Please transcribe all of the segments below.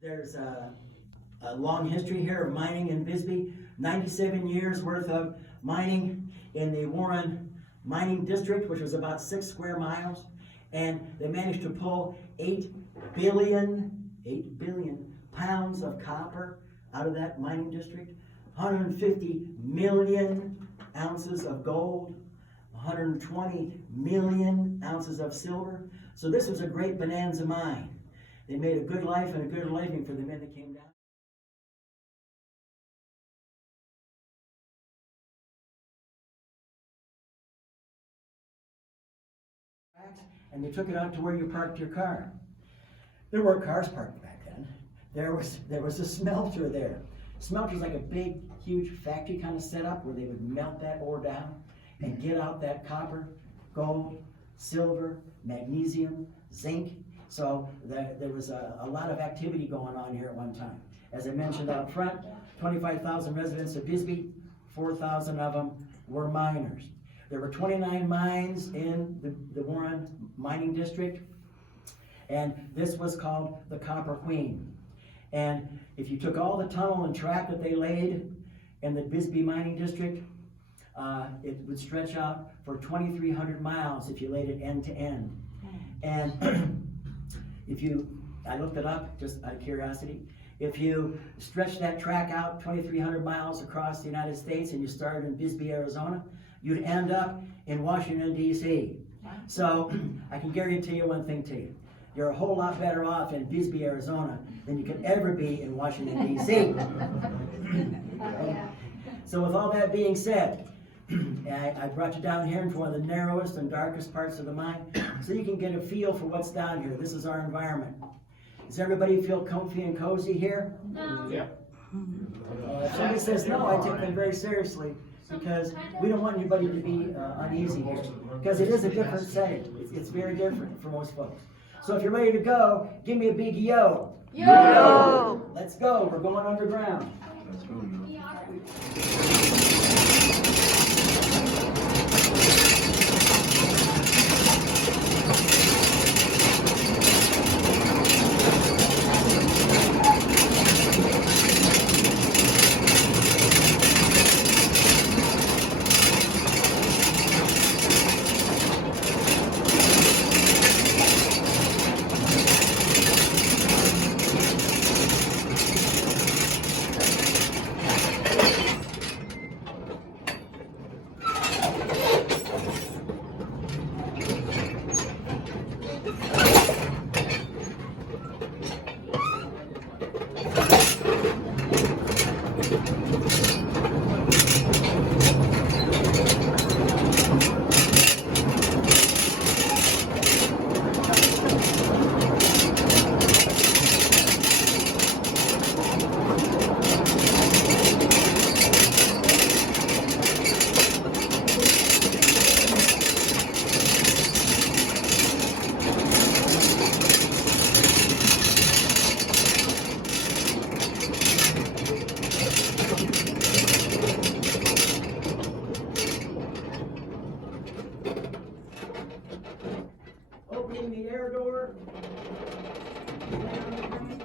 There's a long history here of mining in Bisbee. 97 years worth of mining in the Warren mining district, which was about 6 square miles. And they managed to pull 8 billion pounds of copper out of that mining district, 150 million ounces of gold, 120 million ounces of silver. So this was a great bonanza mine. They made a good life and a good living for the men that came down. And they took it out to where you parked your car. There weren't cars parked back then. There was a smelter there. Smelter's like a big, huge factory kind of setup where they would melt that ore down and get out that copper, gold, silver, magnesium, zinc. So there was a lot of activity going on here at one time. As I mentioned out front, 25,000 residents of Bisbee, 4,000 of them were miners. There were 29 mines in the Warren mining district, and this was called the Copper Queen. And if you took all the tunnel and track that they laid in the Bisbee mining district, it would stretch out for 2,300 miles if you laid it end to end. And I looked it up just out of curiosity, if you stretch that track out 2,300 miles across the United States and you started in Bisbee, Arizona, you'd end up in Washington, D.C. So I can guarantee you one thing to you. You're a whole lot better off in Bisbee, Arizona than you could ever be in Washington, D.C. So with all that being said, I brought you down here into one of the narrowest and darkest parts of the mine so you can get a feel for what's down here. This is our environment. Does everybody feel comfy and cozy here? No. Yeah. If somebody says no, I take them very seriously, because we don't want anybody to be uneasy here, because it is a different setting. It's very different for most folks. So if you're ready to go, give me a big yo. Yo! Let's go. We're going underground. Let's go. Opening the air door.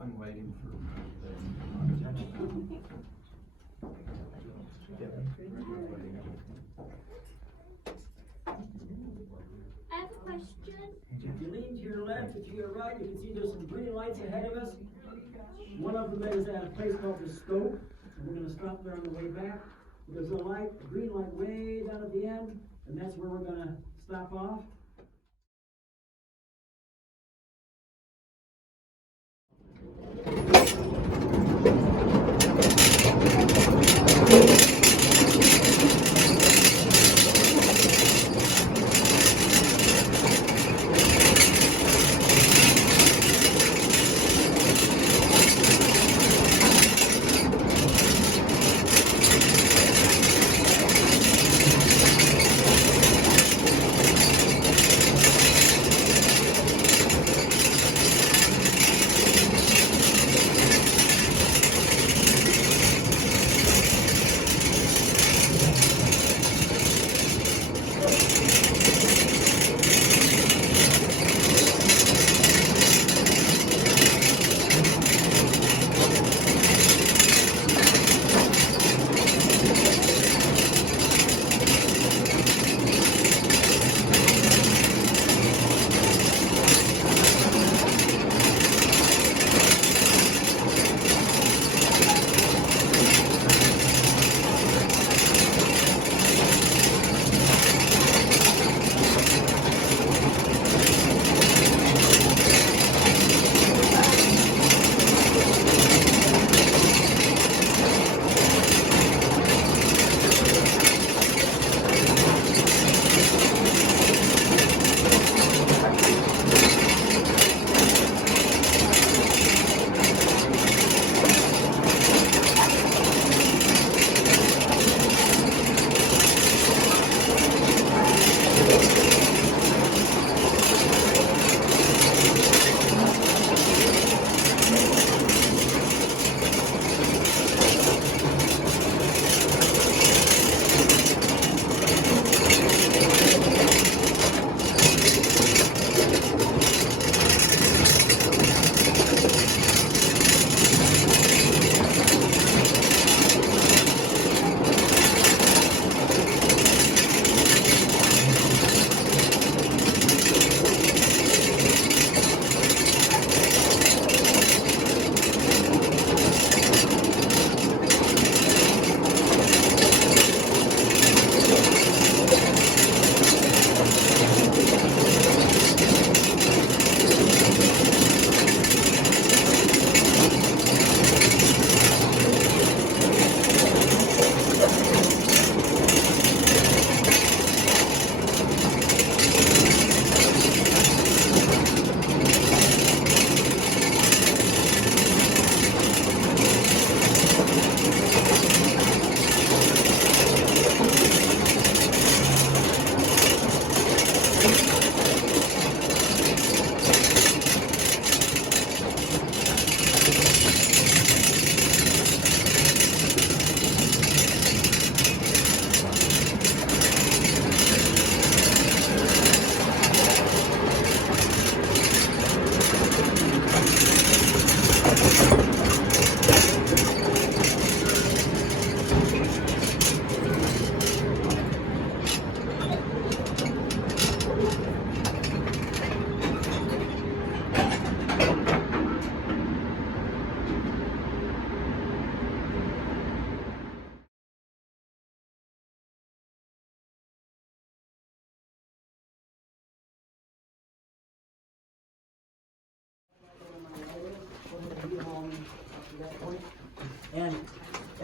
I'm waiting for I have a question. If you lean to your left, if to your right, you can see there's some green lights ahead of us. One of them is at a place called the Stoke, and we're going to stop there on the way back. There's a light, a green light way down at the end, and that's where we're going to stop off.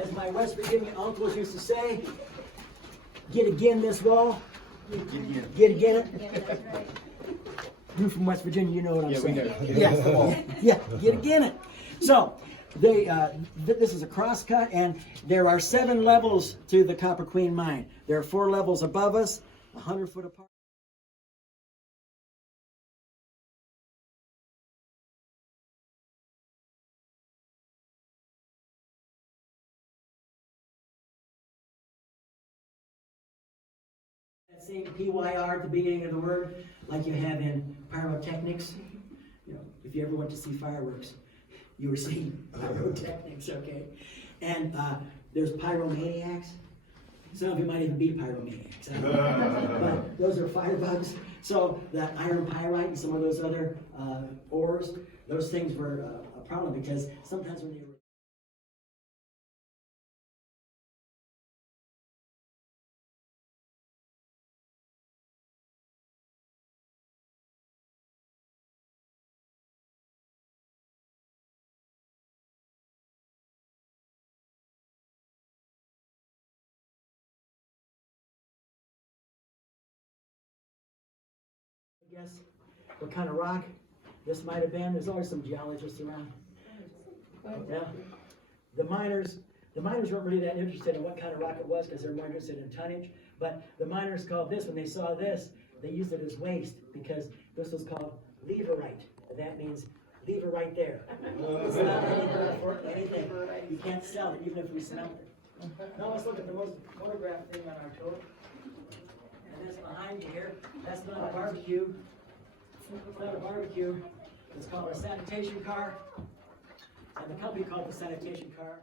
as my West Virginia uncles used to say, get again this wall. Get again it. You from West Virginia, you know what I'm saying. We know. Yes, the wall. Yeah, get again it. So, this is a cross cut, and there are 7 levels to the Copper Queen mine. There are 4 levels above us, 100 foot apart. That same PYR at the beginning of the word, like you have in pyrotechnics. You know, if you ever went to see fireworks, you were seeing pyrotechnics, okay? And there's pyromaniacs. Some of you might even be pyromaniacs. But those are firebugs. So that iron pyrite and some of those other ores, those things were a problem because sometimes when they were guess what kind of rock this might have been. There's always some geologists around. Yeah. The miners weren't really that interested in what kind of rock it was because they're more interested in tonnage. But the miners called this, when they saw this, they used it as waste because this was called leverite. That means leave it right there. It's not any good for anything. You can't sell it even if we smelt it. Now let's look at the most photographed thing on our tour. And this behind you here, that's not a barbecue. It's not a barbecue. It's called a sanitation car. And the company called the sanitation car.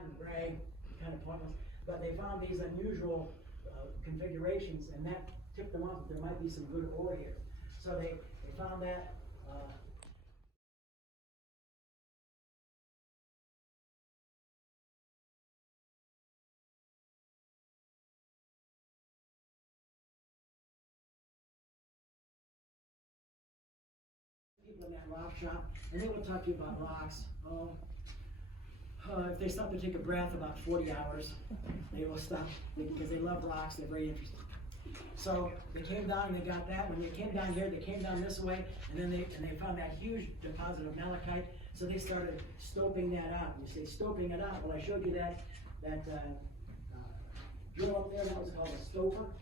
And gray, kind of pointless, but they found these unusual configurations, and that tipped them off that there might be some good ore here. So they found that. People in that rock shop, and they will talk to you about rocks. If they stop to take a breath, about 40 hours, they will stop because they love rocks. They're very interested. So they came down and they got that. When they came down here, they came down this way, and then they found that huge deposit of malachite. So they started stoping that out. You say stoping it out. Well, I showed you that drill up there. That was called a stoper.